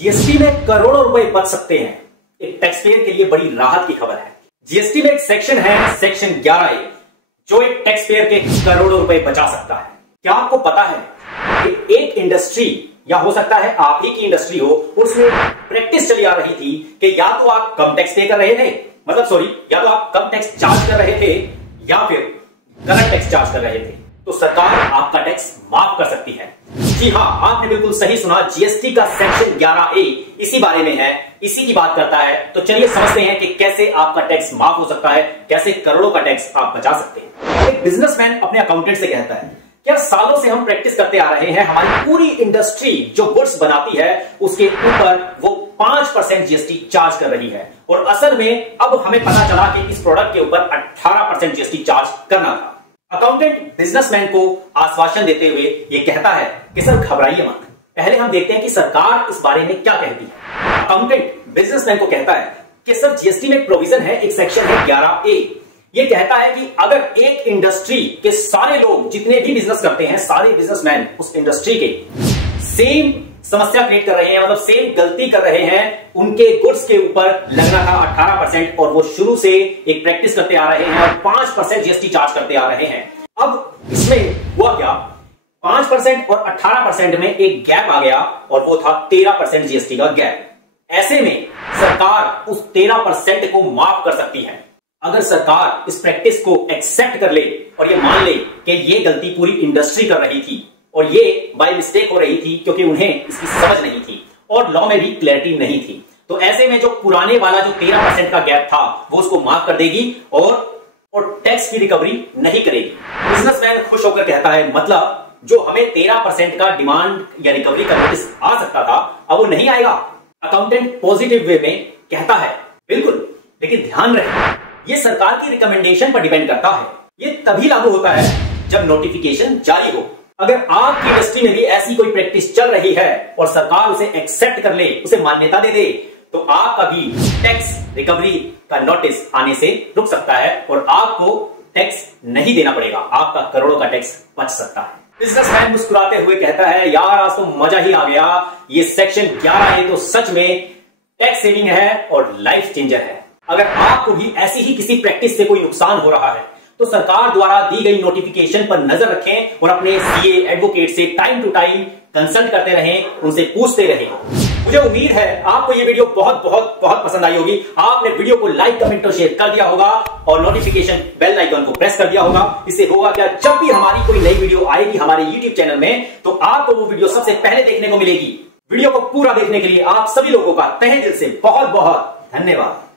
GST में करोड़ों रुपए बच सकते हैं। एक टैक्स पेयर के लिए बड़ी राहत की खबर है। जीएसटी में एक सेक्शन है, सेक्शन 11A, जो एक टैक्स पेयर के करोड़ों रुपए बचा सकता है। क्या आपको पता है कि एक इंडस्ट्री, या हो सकता है आप ही की इंडस्ट्री हो, उसमें प्रैक्टिस चली आ रही थी कि या तो आप कम टैक्स पे कर रहे थे, या तो आप कम टैक्स चार्ज कर रहे थे या फिर गलत टैक्स चार्ज कर रहे थे, तो सरकार आपका टैक्स माफ कर सकती है। जी हां, आपने बिल्कुल सही सुना। जीएसटी का सेक्शन 11A इसी बारे में है, इसी की बात करता है। तो चलिए समझते हैं कि कैसे आपका टैक्स माफ हो सकता है, कैसे करोड़ों का टैक्स आप बचा सकते हैं। एक बिजनेसमैन अपने अकाउंटेंट से कहता है, क्या सालों से हम प्रैक्टिस करते आ रहे हैं, हमारी पूरी इंडस्ट्री जो गुड्स बनाती है उसके ऊपर वो 5% जीएसटी चार्ज कर रही है, और असल में अब हमें पता चला कि इस प्रोडक्ट के ऊपर 18% जीएसटी चार्ज करना था। अकाउंटेंट बिजनेसमैन को आश्वासन देते हुए ये कहता है कि सर घबराइए मत, पहले हम देखते हैं कि सरकार इस बारे में क्या कहती है। अकाउंटेंट बिजनेसमैन को कहता है कि सर जीएसटी में प्रोविजन है, एक सेक्शन है 11A, ये कहता है कि अगर एक इंडस्ट्री के सारे लोग जितने भी बिजनेस करते हैं, सारे बिजनेसमैन उस इंडस्ट्री के सेम समस्या क्रिएट कर रहे हैं, मतलब सेम गलती कर रहे हैं, उनके गुड्स के ऊपर लगना था 18% और वो शुरू से एक प्रैक्टिस करते आ रहे हैं और 5% जीएसटी चार्ज करते आ रहे हैं। अब इसमें हुआ क्या, 5% और 18% में एक गैप आ गया और वो था 13% जीएसटी का गैप। ऐसे में सरकार उस 13% को माफ कर सकती है। अगर सरकार इस प्रैक्टिस को एक्सेप्ट कर ले और ये मान ले कि ये गलती पूरी इंडस्ट्री कर रही थी और ये बाय मिस्टेक हो रही थी क्योंकि उन्हें इसकी समझ नहीं थी और लॉ में भी क्लैरिटी नहीं थी, तो ऐसे में जो पुराने वाला जो 13% का गैप था वो उसको माफ कर देगी और टैक्स की रिकवरी नहीं करेगी। बिजनेसमैन खुश होकर कहता है, मतलब जो हमें 13% का डिमांड या रिकवरी का नोटिस आ सकता था अब वो नहीं आएगा। अकाउंटेंट पॉजिटिव वे में कहता है, बिल्कुल, लेकिन ध्यान रहे ये सरकार की रिकमेंडेशन पर डिपेंड करता है। ये तभी लागू होता है जब नोटिफिकेशन जारी हो। अगर आपकी इंडस्ट्री में भी ऐसी कोई प्रैक्टिस चल रही है और सरकार उसे एक्सेप्ट कर ले, उसे मान्यता दे दे, तो आपका भी टैक्स रिकवरी का नोटिस आने से रुक सकता है और आपको टैक्स नहीं देना पड़ेगा, आपका करोड़ों का टैक्स बच सकता है। बिजनेसमैन मुस्कुराते हुए कहता है, यार आज तो मजा ही आ गया, ये सेक्शन 11A तो सच में टैक्स सेविंग है और लाइफ चेंजर है। अगर आपको भी ऐसी ही किसी प्रैक्टिस से कोई नुकसान हो रहा है तो सरकार द्वारा दी गई नोटिफिकेशन पर नजर रखें और अपने सीए एडवोकेट से टाइम टू टाइम कंसल्ट करते रहें, उनसे पूछते रहें। मुझे उम्मीद है आपको ये वीडियो बहुत बहुत बहुत पसंद आई होगी। आपने वीडियो को लाइक, कमेंट और शेयर कर दिया होगा और नोटिफिकेशन बेल आइकन को प्रेस कर दिया होगा। इससे होगा क्या, जब भी हमारी कोई नई वीडियो आएगी हमारे यूट्यूब चैनल में तो आपको वो वीडियो सबसे पहले देखने को मिलेगी। वीडियो को पूरा देखने के लिए आप सभी लोगों का तहे दिल से बहुत बहुत धन्यवाद।